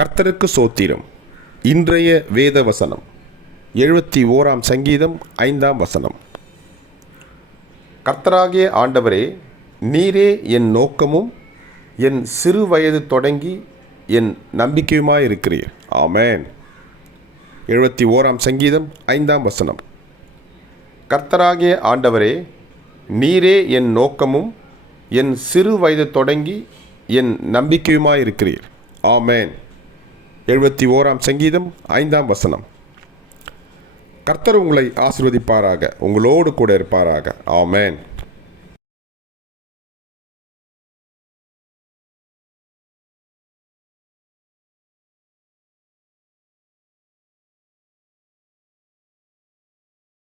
கர்த்தருக்கு சோத்திரம். இன்றைய வேத வசனம் 71 சங்கீதம் 5 கர்த்தராகிய ஆண்டவரே, நீரே என் நோக்கமும் என் சிறு வயது தொடங்கி என் நம்பிக்கையுமாயிருக்கிறீர். ஆமென். 71 சங்கீதம் 5 கர்த்தராகிய ஆண்டவரே, நீரே என் நோக்கமும் என் சிறு வயது தொடங்கி என் நம்பிக்கையுமாயிருக்கிறீர். ஆமென். 71 சங்கீதம் 5 கர்த்தர் உங்களை ஆசீர்வதிப்பாராக, உங்களோடு கூட இருப்பாராக. ஆமென்.